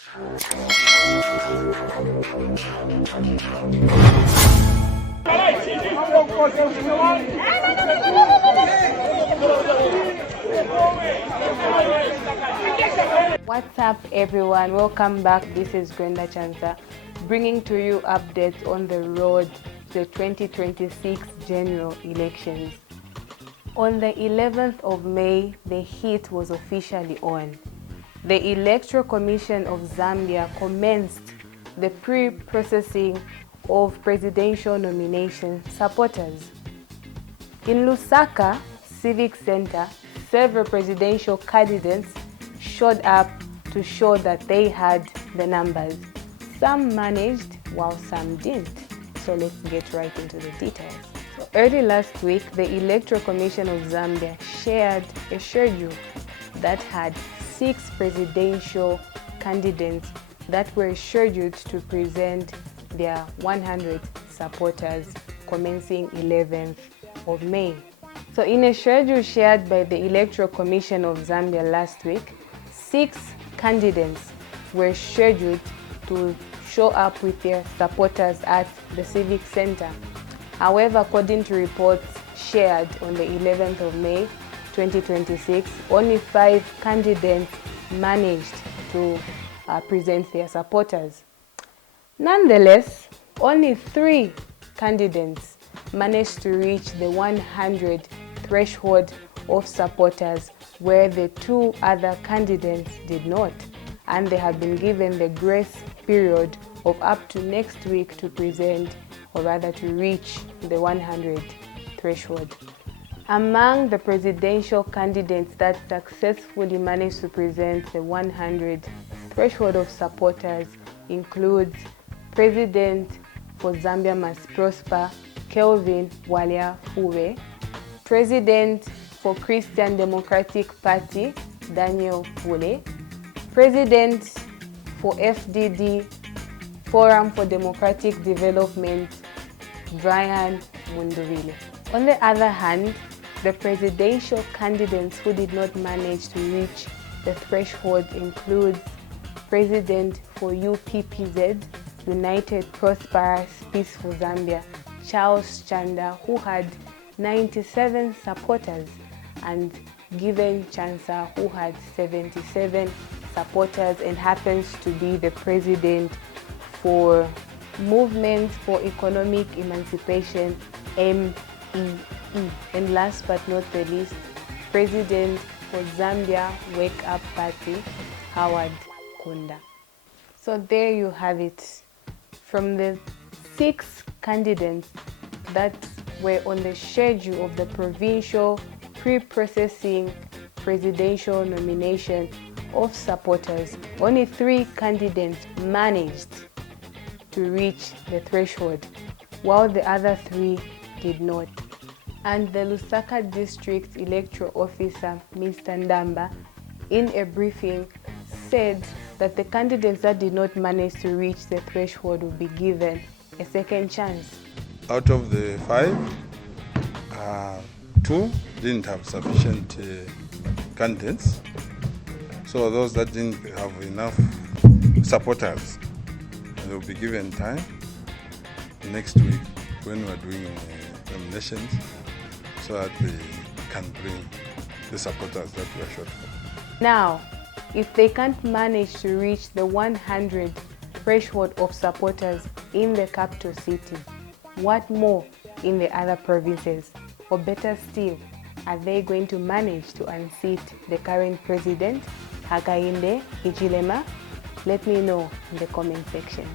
What's up everyone, welcome back. This is Gwenda Chansa bringing to you updates on the road to the 2026 general elections. On the 11th of May, the heat was officially on. The Electoral Commission of Zambia commenced the pre-processing of presidential nomination supporters. In Lusaka Civic Center, several presidential candidates showed up to show that they had the numbers. Some managed while some didn't. So let's get right into the details. So early last week, the Electoral Commission of Zambia shared a schedule that had 6 presidential candidates that were scheduled to present their 100 supporters commencing 11th of May. So in a schedule shared by the Electoral Commission of Zambia last week, 6 candidates were scheduled to show up with their supporters at the Civic Center. However, according to reports shared on the 11th of May 2026, only 5 candidates managed to present their supporters. Nonetheless, only 3 candidates managed to reach the 100 threshold of supporters, where the 2 other candidates did not, and they have been given the grace period of up to next week to present, or rather to reach the 100 threshold. Among the presidential candidates that successfully managed to present the 100 threshold of supporters includes President for Zambia Must Prosper, Kelvin Walia Fube, President for Christian Democratic Party, Daniel Pule, President for FDD, Forum for Democratic Development, Brian Munduvile. On the other hand, the presidential candidates who did not manage to reach the threshold include President for UPPZ, United Prosperous Peaceful Zambia, Charles Chanda, who had 97 supporters, and Given Chansa, who had 77 supporters and happens to be the president for Movement for Economic Emancipation, MEE. And last but not the least, President for Zambia Wake Up Party, Howard Kunda. So there you have it. From the 6 candidates that were on the schedule of the provincial pre-processing presidential nomination of supporters, only 3 candidates managed to reach the threshold, while the other 3 did not. And the Lusaka District Electoral Officer, Mr. Ndamba, in a briefing said that the candidates that did not manage to reach the threshold will be given a second chance. Out of the 5, 2 didn't have sufficient candidates. So those that didn't have enough supporters, they will be given time next week when we're doing nominations, so that they can bring the supporters that we are short for. Now, if they can't manage to reach the 100 threshold of supporters in the capital city, what more in the other provinces? Or better still, are they going to manage to unseat the current president, Hakainde Hichilema? Let me know in the comment section.